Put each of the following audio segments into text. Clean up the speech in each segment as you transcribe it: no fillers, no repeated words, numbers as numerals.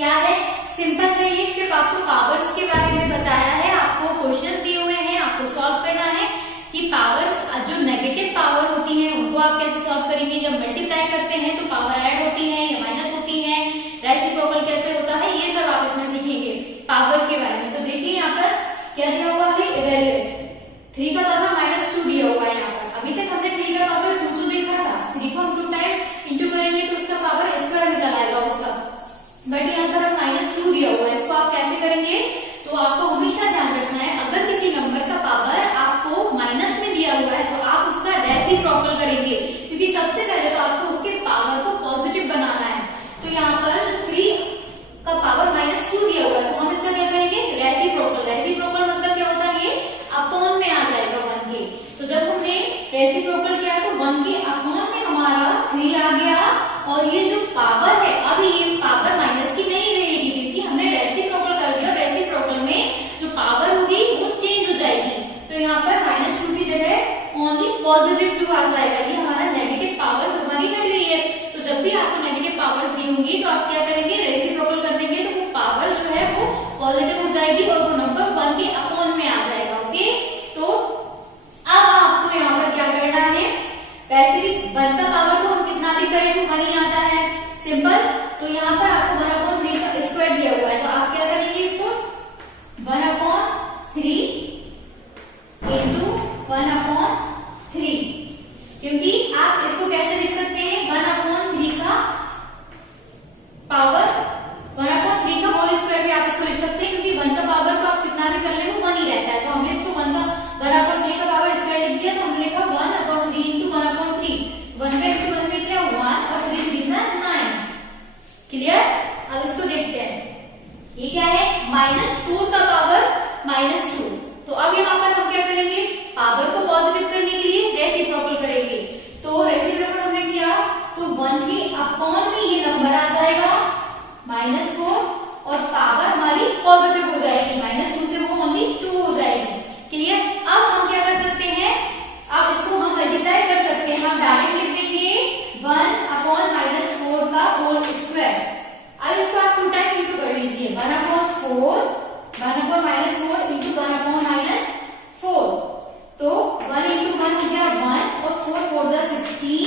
क्या है, सिंपल है ये, सिर्फ आपको पावर्स के बारे में बताया है, आपको क्वेश्चन दिए हुए हैं, आपको सॉल्व करना है कि पावर्स जो नेगेटिव पावर होती है उनको आप कैसे सॉल्व करेंगे, जब मल्टीप्लाई करते हैं तो पावर ऐड होती है या माइनस होती है, रेसिप्रोकल कैसे होता है, ये सब आप इसमें सीखेंगे पावर के बारे में। तो देखिए यहाँ पर क्या दिया हुआ है, इवेल्युएट 3 का पावर -2 दिया हुआ है। यहाँ पर अभी तक हमने 3 का पावर 2 तो देखा था, 3 को हम 2 टाइम इंटू करेंगे तो उसका पावर स्क्वायर निकल आएगा उसका, बट यहाँ पर हम -2 दिया हुआ है, इसको आप कैसे करेंगे, तो आपको हमेशा ध्यान रखना है अगर किसी नंबर का पावर आपको माइनस में दिया हुआ है तो आप उसका रेसिप्रोकल करेंगे, क्योंकि सबसे पहले तो आपको उसके पावर को पॉजिटिव बनाना है। तो यहाँ पर 3 का पावर -2 दिया हुआ है तो हम इसका क्या करेंगे, रेसिप्रोकल। रेसिप्रोकल मतलब क्या होता है, ये अपॉन में आ जाएगा 1 के। तो जब हमने रेसिप्रोकल किया तो 1 के अपॉन में हमारा 3 आ गया, और ये जो पावर है अब ये पावर माइनस की नहीं रहेगी, क्योंकि हमने रेसिप्रोकल कर दिया। रेसिप्रोकल में जो पावर होगी वो चेंज हो जाएगी, तो यहाँ पर -2 की जगह ओनली +2 आ जाएगा। ये हमारा नेगेटिव पावर हमारी हट गई है। तो जब भी आपको नेगेटिव पावर्स दी होंगी तो आप क्या करेंगे, रेसिप्रोकल कर देंगे, तो वो पावर जो है वो पॉजिटिव हो जाएगी और वो नंबर 1 के अपॉन में आ जाएगा। ओके, तो अब आपको यहाँ पर क्या करना है, वैसे भी 1 का पावर तो हम कितना भी करें वो 1 ही आता है, सिंपल। तो यहाँ पर आपको 1/3 का स्क्वायर दिया हुआ है, तो आप क्या करेंगे, इसको 1/3 इंटू 1/3, क्योंकि आप इसको कैसे लिख सकते हैं, 1/3 का पावर 1/3 का होल स्क्वायर भी आप इसको लिख सकते हैं, क्योंकि 1 का पावर तो आप कितना भी कर ले वो 1 ही रहता है। तो हमने इसको 1/3 का पावर स्क्वायर लिख दिया, तो हमने लिखा 1/3 इंटू 1/3। 1 का इंटू 1 में क्या, 1 और 3 3 9। क्लियर। अब इसको देखते हैं, ये क्या है, -4 का पावर -2। तो अब यहाँ पर हम क्या करेंगे, पावर को पॉजिटिव करने के लिए रेसिप्रोकल करेंगे। तो रेसिप्रोकल हमने किया तो 1 के अपॉन में ये नंबर आ जाएगा -4, और पावर हमारी पॉजिटिव हो जाएगी, -2 से वो ओनली 2 हो जाएगी। क्लियर। अब हम क्या कर सकते हैं, अब इसको हम मल्टीप्लाई कर सकते हैं, हम डायरेक्ट लिख देंगे 1/-4 का होल स्क्वायर। अब इसको आप 2 टाइम इंटू कर लीजिए, 1/4 1/-4 इंटू 1/-4, तो 1 इंटू 1 हो गया 1 और 4 4 जा 16,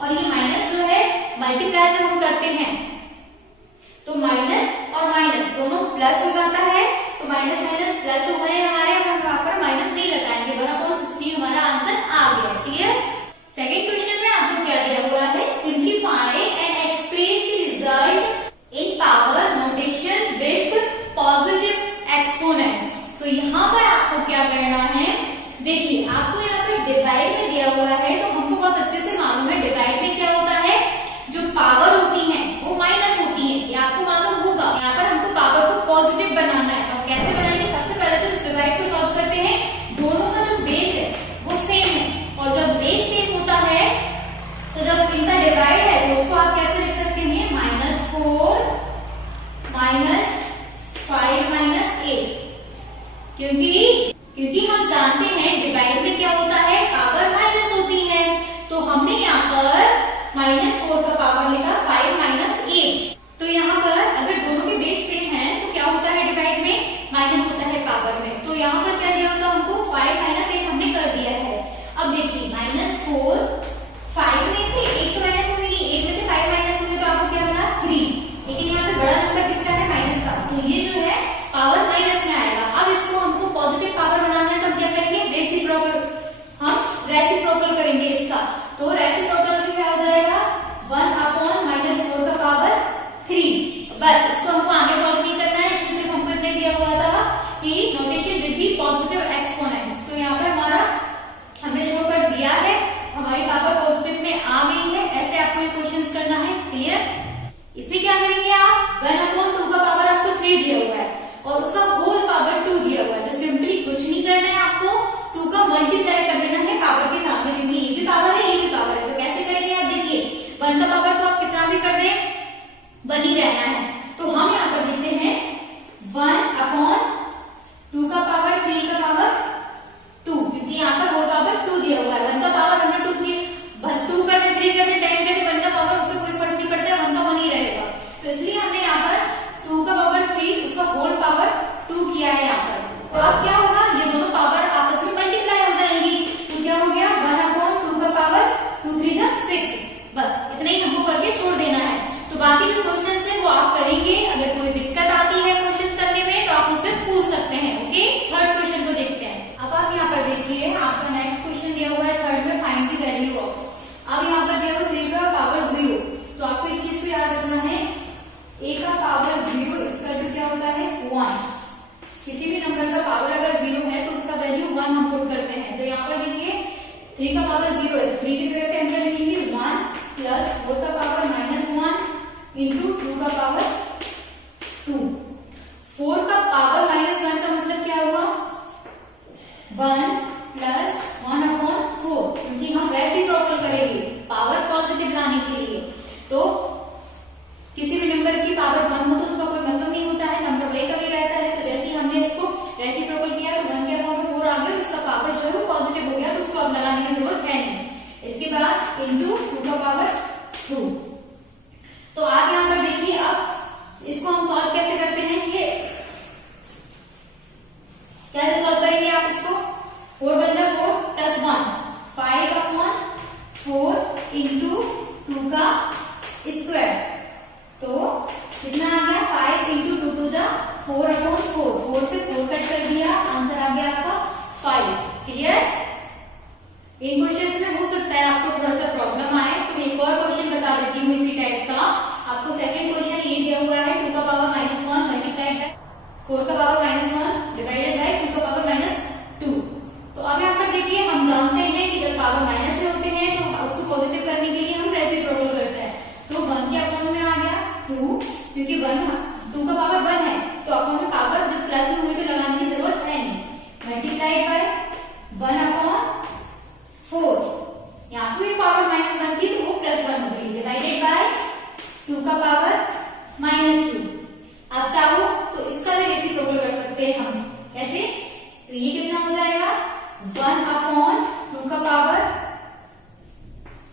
और ये माइनस जो है मल्टीप्लाई जब हम करते हैं तो माइनस और माइनस दोनों प्लस हो जाता है, तो माइनस माइनस प्लस हो गए हमारे, हम वहां पर माइनस नहीं लगाएंगे, 1/16 हमारा आंसर आ गया। क्लियर। सेकेंड क्वेश्चन में आपको क्या दिया हुआ है, simplify and express the result in power notation with positive exponents. तो यहाँ पर आपको क्या करना है, देखिए आपको यहाँ पर डिवाइड में दिया हुआ है, तो हमको बहुत अच्छे से मालूम है डिवाइड में क्या होता है, जो पावर होती है वो माइनस होती है, ये आपको मालूम होगा। यहाँ पर हमको पावर को पॉजिटिव बनाना है, तो कैसे बनाएंगे, सबसे पहले तो इस डिवाइड को सॉल्व करते हैं। दोनों का जो बेस है वो सेम है, और जब बेस सेम होता है तो जब इनका डिवाइड है तो उसको आप कैसे लिख सकते हैं, -4 -5 -8, क्योंकि हम जानते हैं डिवाइड में क्या होता है, पावर माइनस होती है। तो हमने यहाँ पर -4 का पावर लिखा 5 -8। तो यहाँ पर अगर दोनों के बेस सेम है तो क्या होता है, डिवाइड में माइनस होता है पावर में। तो यहाँ पर क्या दिया होता है हमको, 5 -8 हमने कर दिया है। अब देखिए -4, 5 में से 8 तो माइनस होंगे, 8 में से 5 माइनस होंगे, तो आपको क्या मिला 3। लेकिन यहाँ पे बड़ा नंबर किसका है, माइनस का, तो ये जो है पावर माइनस में आएगा। अब इसको हमको पॉजिटिव पावर बनाना है, तो हम क्या करेंगे, रेसिप्रोकल करेंगे इसका। तो रेसिप्रोकल क्या हो जाएगा, 1/-4 का पावर 3। बस इसको हमको आगे सॉल्व नहीं करना है, इसमें सिर्फ हमको इतना दिया हुआ था कि notation with the positive exponents. तो यहाँ पर हमारा हमने शो कर दिया है, हमारी पावर पॉजिटिव में आ गई है। ऐसे आपको ये क्वेश्चन करना है। क्लियर। इसमें क्या करेंगे आप, 1/2 का पावर आपको 3 दिया हुआ है और उसका होल पावर 2 दिया हुआ है, तो सिंपली कुछ नहीं करना है, आपको 2 का मल्टीप्लाई कर देना है पावर के सामने, क्योंकि ये भी पावर है ये भी पावर है। तो कैसे करेंगे आप, देखिए 1 का पावर तो आप कितना भी कर दें 1 ही रहना है। तो हम यहाँ पर लिखते हैं 1/2 का पावर 3 का पावर 2, क्योंकि यहाँ पर होल पावर 2 दिया हुआ है। 1 का पावर हमने 2 किए, 2 करते 3 करते 10 करते 1 का पावर उससे कोई फर्क नहीं पड़ता है, 1 का 1 ही रहेगा। तो इसलिए हमने यहाँ पर 2 बाकी जो क्वेश्चन है वो आप करेंगे। अगर कोई दिक्कत आती है क्वेश्चन करने में तो आप मुझसे पूछ सकते हैं। ओके, थर्ड क्वेश्चन को देखते हैं। अब आप यहाँ पर देखिए, आपका नेक्स्ट क्वेश्चन दिया हुआ है थर्ड में, फाइंड द वैल्यू ऑफ। अब यहाँ पर दिया हुआ 3 का पावर 0, तो आपको इस चीज को याद रखना है, a का पावर 0 इसका वैल्यू क्या होता है 1। किसी भी नंबर का पावर अगर 0 है तो उसका वैल्यू 1 हम पुट करते हैं। तो यहाँ पर देखिए 3 का पावर 0 है, तो 3 की जगह पे हम क्या लिखेंगे 1 प्लस 4 का पावर -1 इंटू 2 का पावर 2। 4 का पावर -1 का मतलब क्या हुआ 1 प्लस 1/4, क्योंकि हम रेसिप्रोकल करेंगे पावर पॉजिटिव लाने के लिए। तो किसी भी नंबर की पावर 1 हो तो उसका कोई मतलब नहीं होता है, नंबर वही का वही रहता है। तो जैसे ही हमने इसको रेसिप्रोकल किया तो 1 के पावर 4 आ गया, इसका पावर जो है वो पॉजिटिव हो गया, तो उसको अब लगाने की जरूरत है नहीं। इसके बाद इंटू 2 का पावर 2। तो आप यहाँ पर देखिए, अब इसको हम सॉल्व कैसे करते हैं, ये कैसे सॉल्व करेंगे आप इसको, 4 बन 4 प्लस 1 5/4 इंटू 2 का स्क्वायर, तो कितना आ गया 5 इंटू 2 2 जा 4/4, 4 से 4 कट कर दिया, आंसर आ गया आपका 5। क्लियर। इन क्वेश्चन में हो सकता है आपको थोड़ा सा प्रॉब्लम आए, तो एक और क्वेश्चन बता देती हूँ इसी टाइप का। आपको सेकंड क्वेश्चन ये दिया हुआ है 2 का पावर -1 मल्टीप्लाइड बाय 4 का पावर -1 डिवाइडेड बाय 2 का पावर -2। तो अब यहाँ पर देखिए, हम जानते हैं कि जब पावर माइनस में होते हैं तो उसको पॉजिटिव करने के लिए हम रेसिप्रोकल करते हैं। तो 1 के अपॉन में आ गया 2, क्योंकि 2 का पावर 1 है, तो अपॉन में पावर जब प्लस में हुई तो लगाने की जरूरत है नहीं, मल्टीप्लाइड बाय 1/4। यहाँ पे पावर -1 थी तो वो +1 हो गई, डिवाइडेड बाय 2 का पावर -2। आप चाहो तो इसका भी रेसिप्रोकल कर सकते हैं हम, कैसे, तो ये कितना हो जाएगा 1/2 का पावर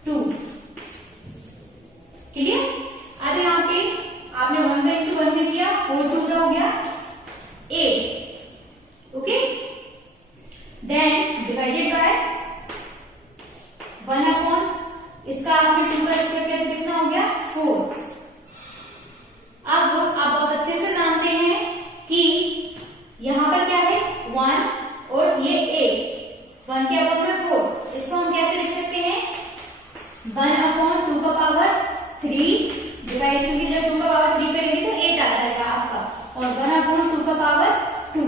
2। क्लियर। अब यहाँ पे आपने 1 का इंटू 1 में किया, 4 2 जा हो गया 8। ओके, देन डिवाइडेड बाय 1/, इसका आपने 2 का स्क्वायर किया तो कितना हो गया 4। अब आप बहुत अच्छे से जानते हैं कि यहां पर क्या है 1 और ये 8, 1 के अपॉन में 4, इसको हम कैसे लिख सकते हैं 1/2 का पावर 3 डिवाइड, क्योंकि जब 2 का पावर 3 करेंगे तो 8 आ जाएगा आपका, और 1/2 का पावर 2।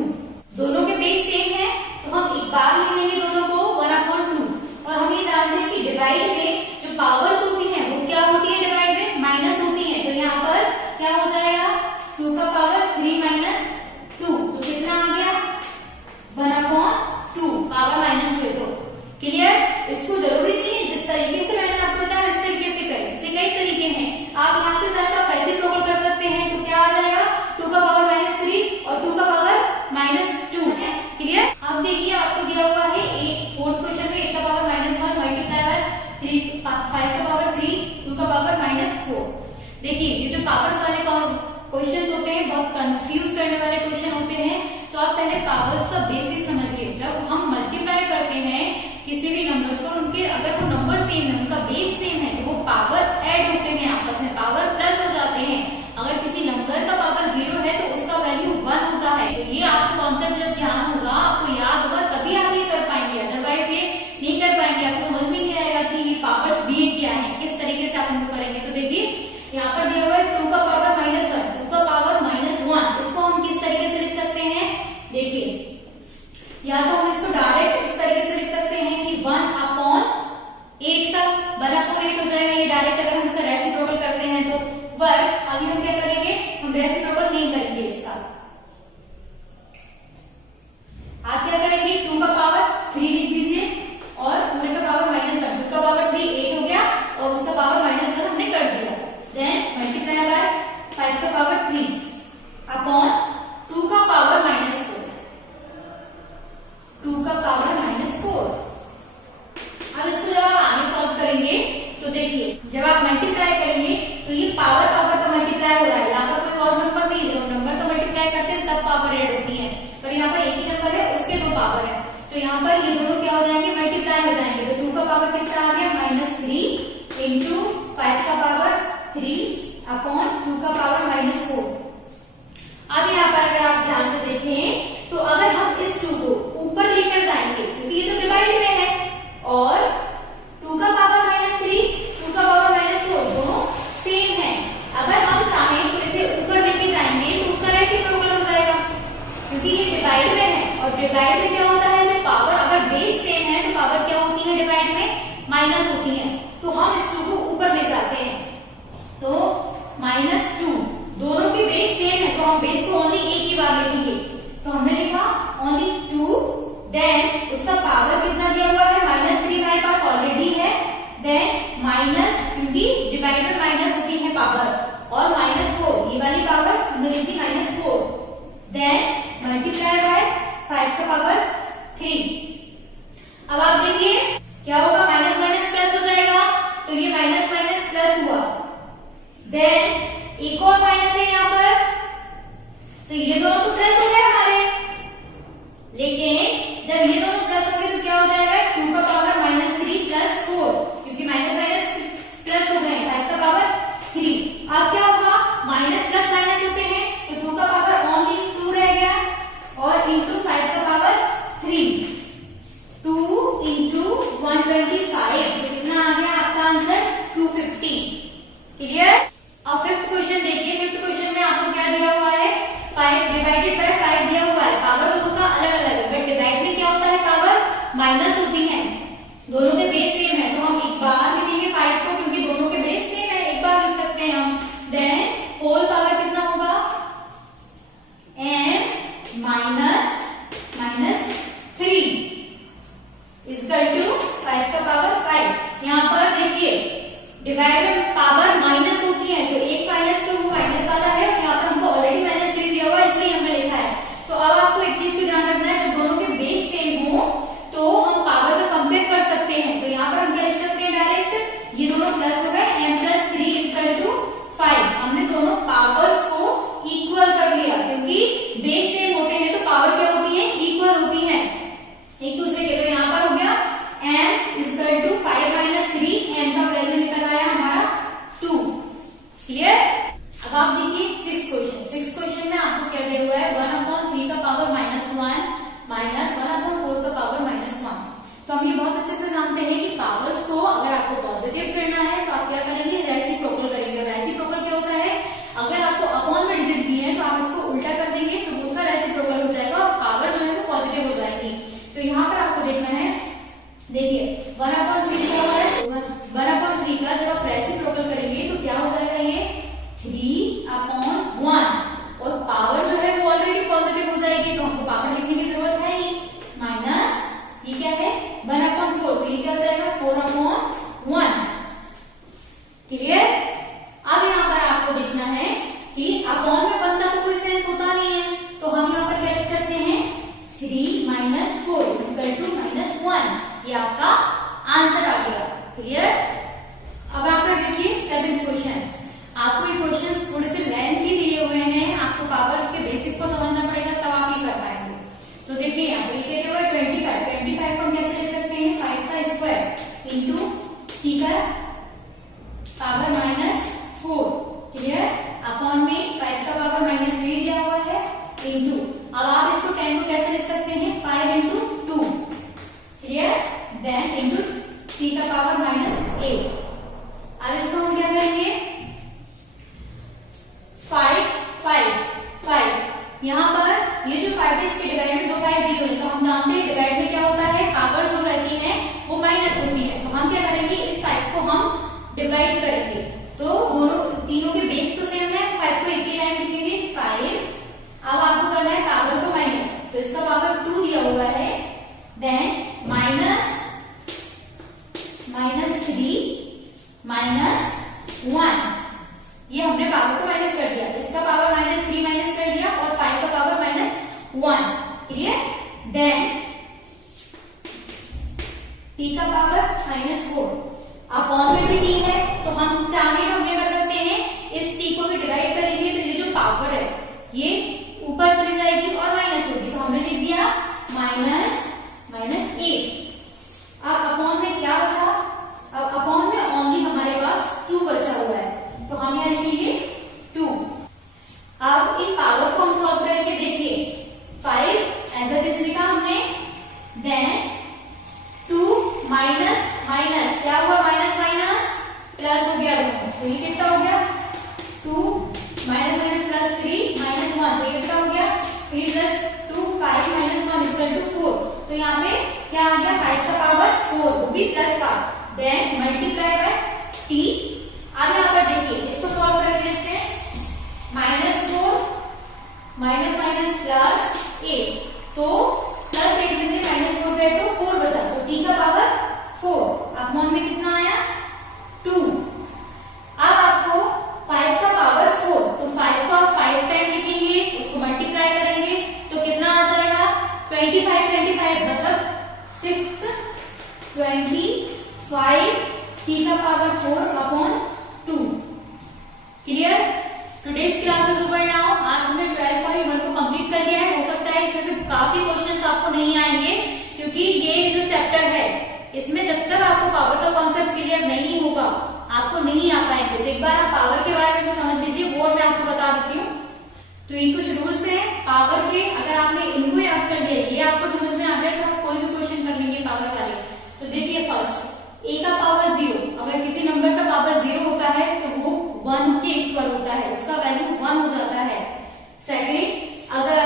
दोनों के बेस सेम है तो हम एक बार लिख लेंगे दोनों को 1/2। और हम ये जानते हैं कि डिवाइड में जो पावर्स होती हैं वो क्या होती है, डिवाइड में माइनस होती है। तो यहाँ पर क्या हो जाएगा 2 का पावर 3 - 2, तो कितना आ गया 1/2, पावर माइनस हुए तो। क्लियर। इसको जरूरी नहीं है जिस तरीके से मैंने आपको बताया इस तरीके से करें, इससे कई तरीके हैं। आप यहाँ से चाहे तो आप रेसिप्रोकल कर सकते हैं, तो क्या आ जाएगा 2 का पावर -3 और 2 का पावर -2 है। क्लियर। अब देखिए आपको दिया हुआ है 4th क्वेश्चन में 8 का पावर -1 मल्टीप्लाई बाय 5 का पावर 3 2 का पावर -4। देखिए ये जो पावर्स वाले क्वेश्चन होते हैं बहुत कंफ्यूज करने वाले क्वेश्चन होते हैं, तो आप पहले पावर्स का बेसिक समझिए। जब हम मल्टीप्लाई करते हैं किसी भी नंबर्स को, उनके अगर वो नंबर सेम है, उनका बेस सेम है, तो वो पावर ऐड होते हैं आपस में, पावर प्लस हो जाते हैं। अगर किसी नंबर का पावर 0 है तो उसका वैल्यू 1 होता है। तो ये आपको कॉन्सेप्ट जब ध्यान होगा, आपको याद होगा, तभी आप ये कर पाएंगे, अदरवाइज ये नहीं कर पाएंगे। आपको समझ में नहीं आएगा कि ये पावर्स दिए क्या है, किस तरीके से आप इनको करेंगे। तो देखिए यहाँ पर दिया हुआ है 2 का पावर -1, 2 का पावर -1, इसको हम किस तरीके से लिख सकते हैं, देखिए या तो हम इसको डायरेक्ट इस तरीके से लिख सकते हैं कि 1/8 का 1/8 हो जाएगा, ये डायरेक्ट अगर हम इसका रेसिप्रोकल करते हैं तो। बट अभी हम क्या करेंगे, हम रेसिप्रोकल नहीं करेंगे इसका। आप क्या करेंगे 2 का पावर 3 लिख दीजिए और पूरे का पावर -1, 2 का पावर 3 8 हो गया और उसका पावर -1 हमने कर दिया। देन -2, दोनों की बेस सेम है तो हम बेस को ओनली एक ही बार लिखेंगे। तो हमने लिखा ओनली 2, देन उसका पावर कितना दिया हुआ है, -3 हमारे पास ऑलरेडी है, देन माइनस, क्योंकि डिवाइड में माइनस होती है पावर, और -4 ये वाली पावर हमने लिखी -4, देन मल्टीप्लाई बाय 5 का पावर 3। अब आप देखिए क्या होगा, माइनस माइनस प्लस हो जाएगा, तो ये माइनस माइनस प्लस हुआ, देन एक और माइनस है यहाँ पर, तो ये दोनों तो प्लस हो गए हमारे, लेकिन जब ये दोनों प्लस होंगे तो क्या हो जाएगा, 2 का पावर -3 प्लस 4, क्योंकि माइनस माइनस प्लस हो गए, 5 का पावर 3। अब क्या होगा, माइनस प्लस माइनस होते हैं तो 2 का पावर ओनली 2 रह गया, और इंटू 5 का पावर 3, 2 इंटू 125, कितना आ गया आपका आंसर, 250। क्लियर। अब फिफ्थ क्वेश्चन देखिए, फिफ्थ क्वेश्चन में आपको क्या दिया हुआ है, 5 डिवाइडेड बाय 5 दिया हुआ है, पावर दोनों का अलग अलग है, बट डिवाइड में क्या होता है, पावर माइनस होती है, दोनों के बेस सेम है, तो हम एक बार लिखेंगे 5 को, क्योंकि दोनों के बेस सेम है, एक बार लिख सकते हैं हम। देन होल पावर कितना होगा, n माइनस 3 इक्वल टू 5 का पावर 5। यहाँ पर देखिए डिवाइड में पावर माइनस होती है, तो एक माइनस तो वो माइनस वाला है, और यहाँ पर हमको ऑलरेडी -3 दिया हुआ है, इसलिए हमने लिखा है। तो अब आपको एक चीज को ध्यान रखना है, जब दोनों के बेस सेम हो तो हम पावर में कंपेयर कर सकते हैं, तो यहाँ पर हम क्या लिख सकते हैं, डायरेक्ट ये दोनों प्लस हो गए, m+3 इक्वल टू 5, हमने दोनों पावर्स को इक्वल कर लिया, क्योंकि बेस सेम होते हैं तो पावर क्या होती है, इक्वल होती है एक दूसरे के। तो यहाँ पर हो गया m इक्वल टू 5 - 3, m का वैल्यू निकल आया हमारा 2। क्लियर। अब आप देखिए सिक्स क्वेश्चन में आपको क्या दिया हुआ है, 1/3 का पावर -1 माइनस 1/4 का पावर -1। तो हम ये बहुत अच्छे से जानते हैं कि पावर्स को अगर आपको पॉजिटिव करना है तो आप क्या करेंगे, रेसिप्रोकल करेंगे, और रेसिप्रोकल क्या होता है, अगर आपको अपॉन में डिजिट दिए हैं तो आप इसको उल्टा कर देंगे तो उसका रेसिप्रोकल हो जाएगा, और पावर जो है वो पॉजिटिव हो जाएगी। तो यहाँ पर आपको देखना है, देखिए 1/3 क्या हुआ है, 1/3 का जब आप रेसिप्रोकल करेंगे तो क्या हो जाएगा, ये 3/1, और पावर जो है वो ऑलरेडी पॉजिटिव हो जाएगी, तो हमको पावर लिखने की जरूरत है नहीं, माइनस ये क्या है 1/4, तो ये क्या हो जाएगा 4/1। क्लियर। अब यहाँ पर आपको देखना है कि अपॉन में 1 का तो कोई सेंस होता नहीं है, तो हम यहाँ पर क्या लिख सकते हैं, 3 - 4 इक्वल टू -1, ये आपका आंसर आ गया। क्लियर। अब आप देखिए सेवेंथ क्वेश्चन, आपको ये क्वेश्चन थोड़े से लेंथी दिए हुए हैं, आपको पावर्स के बेसिक को समझना पड़ेगा तब आप ये कर पाएंगे। तो देखिए यहाँ पे लिखे हुए 25 को हम कैसे लिख सकते हैं, 5 का स्क्वायर इंटू t का पावर -4। क्लियर। अपॉन में 5 का पावर -3 दिया हुआ है, इंटू, अब आप इसको 10 को कैसे लिख सकते हैं, 5 × 2। क्लियर। देन इंटू t का पावर -8। अब इसको हम क्या करेंगे, 5 यहाँ पर ये जो 5 है इसके डिवाइड में 2 5 दिए हुए हैं, तो हम जानते हैं डिवाइड में क्या होता है, पावर जो रहती है वो माइनस होती है, तो हम क्या करेंगे, इस 5 को हम डिवाइड करेंगे, तो दोनों तीनों के बेस तो सेम है, 5 को एक ही लाइन लिखेंगे 5। अब आपको करना है पावर को माइनस, तो इसका पावर 2 दिया हुआ है, देन -3 -1, ये हमने पावर को माइनस कर दिया, इसका पावर -3 माइनस कर दिया, और 5 का पावर -1। क्लियर। देन t का पावर -4, अपॉन में भी t है, तो हम चाहे हम क्या कर सकते हैं, इस t को भी डिवाइड करेंगे, तो ये जो पावर है ये ऊपर चली जाएगी और माइनस होगी, तो हमने लिख दिया -8। अब अपॉन में क्या बचा, अब अपॉन में ओनली हमारे पास 2 बचा हुआ है, तो हम यहाँ लिखेंगे 2। अब इन पावर को हम सॉल्व करेंगे, देखिए 5 ऐसा किस लिखा हमने, देन 2 माइनस क्या हुआ, माइनस प्लस हो गया, तो ये कितना हो गया, 2 माइनस प्लस 3 -1, तो ये कितना हो गया, 3 + 2 5 -1 = 4। तो यहाँ पे क्या आ गया, 5 का पावर 4, वो भी प्लस का, देन मल्टीप्लाई बाय t। अब यहाँ पर देखिए इसको सॉल्व 8, तो +8 में से -4 गए तो 4 बचा, तो t का पावर 4 अपॉन में कितना आया 2। अब आपको 5 का पावर 4, तो 5 को आप 5 टाइम लिखेंगे, उसको मल्टीप्लाई करेंगे तो कितना आ जाएगा 25 मतलब 6 25 t का power 4 upon 2। Clear? Today's class is over now. आज हमने 12.1 को कंप्लीट कर लिया है। हो सकता है इसमें से काफी क्वेश्चंस आपको नहीं आएंगे, क्योंकि ये जो चैप्टर है इसमें जब तक आपको पावर का कॉन्सेप्ट क्लियर नहीं होगा आपको नहीं आ पाएंगे। तो एक बार आप पावर के बारे में समझ लीजिए, वो मैं आपको बता देती हूँ। तो ये कुछ रूल्स हैं पावर के, अगर आपने इनको याद कर लिया, ये आपको समझ में आ गया तो आप कोई भी क्वेश्चन कर लेंगे पावर वाले। तो देखिए फर्स्ट, a का पावर 0, अगर किसी नंबर का पावर 0 होता है तो वो 1 के इक्वल होता है, उसका वैल्यू 1 हो जाता है। सेकेंड, अगर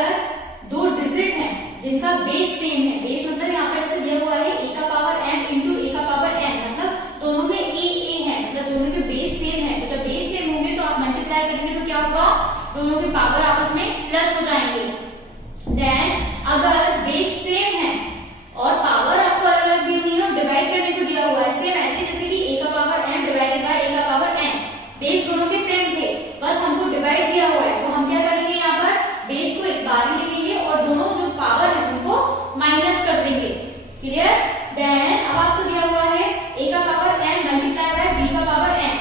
दो डिजिट हैं जिनका बेस सेम है, बेस मतलब यहाँ पर जैसे दिया हुआ है a का पावर m इंटू a का पावर n, मतलब दोनों में a है, मतलब दोनों के बेस सेम है। तो जब बेस सेम होंगे तो आप मल्टीप्लाई करेंगे तो क्या होगा, दोनों की पावर आपस में प्लस हो जाएंगे। देन अगर बेस सेम है और पावर आपको अलग अलग दी हुई है और डिवाइड करने को दिया हुआ है सेम, ऐसे जैसे कि a का पावर m डिवाइडेड बाय a का पावर n, बेस दोनों के सेम थे, बस हमको डिवाइड दिया हुआ है, तो हम क्या करेंगे यहाँ पर बेस को एक बार ही लिखेंगे और दोनों जो पावर है उनको माइनस कर देंगे। क्लियर? देन अब आपको दिया हुआ है a का पावर m मल्टीप्लाई बाय b का पावर n।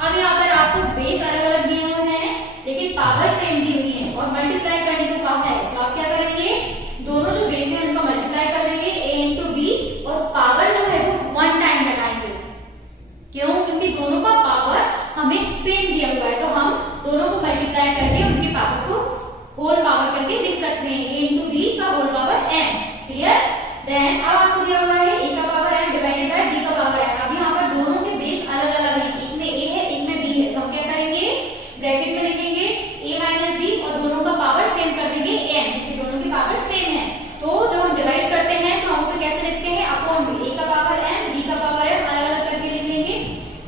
अब यहाँ पर आपको बेस अलग अलग दिए हुए हैं लेकिन पावर सेम दी हुई है और मल्टीप्लाई करने को कहा है, तो आप क्या करेंगे, दोनों जो बेस है उनको मल्टीप्लाई कर देंगे a इंटू बी, और पावर जो है वो 1 टाइम लगाएंगे। क्यों? क्योंकि दोनों का पावर हमें सेम दिया हुआ है, तो हम दोनों को मल्टीप्लाई करके उनकी पावर को होल पावर करके लिख सकते हैं, a इंटू बी का whole power m। Clear? Then अब आपको दिया हुआ है a का पावर m डिवाइडेड बाय b का पावर m। अब यहाँ पर दोनों के बेस अलग अलग है, एक में a है एक में b है, तो हम क्या करेंगे, ब्रैकेट में लिखेंगे a माइनस b और दोनों का पावर सेम कर देंगे m, क्योंकि दोनों की पावर सेम है। तो जब हम डिवाइड करते हैं तो हम उसे कैसे लिखते हैं, अपॉन में a का पावर m b का पावर m अलग अलग करके लिख लेंगे।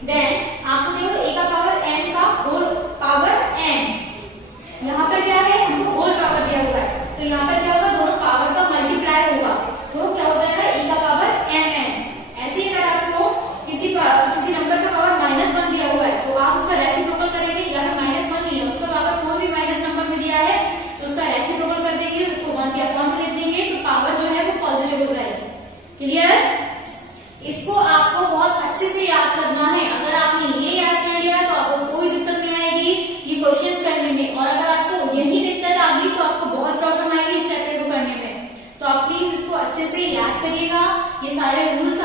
देन आपको देखो a का पावर n का होल पावर n, यहाँ पर क्या है, हमको होल पावर दिया हुआ है, तो यहाँ पर क्या होगा, दोनों पावर का मल्टीप्लाई होगा, तो क्या हो जाएगा a का पावर mn। ऐसे ही अगर आपको किसी नंबर का पावर -1 दिया हुआ है तो आप उसका रेसिप्रोकल करेंगे, या फिर -1 नहीं है उसका पावर कोई भी माइनस नंबर में दिया है तो उसका रेसिप्रोकल कर देंगे, उसको 1 के अकाउंट में लिख देंगे, तो पावर जो है वो पॉजिटिव हो जाएगी। क्लियर? इसको आपको बहुत अच्छे से याद करना है। अगर आपने ये याद कर लिया तो आपको कोई दिक्कत नहीं आएगी ये क्वेश्चंस करने में, और अगर आपको यही दिक्कत आ गई तो आपको बहुत प्रॉब्लम आएगी इस चैप्टर को करने में। तो आप प्लीज इसको अच्छे से याद करिएगा, ये सारे रूल्स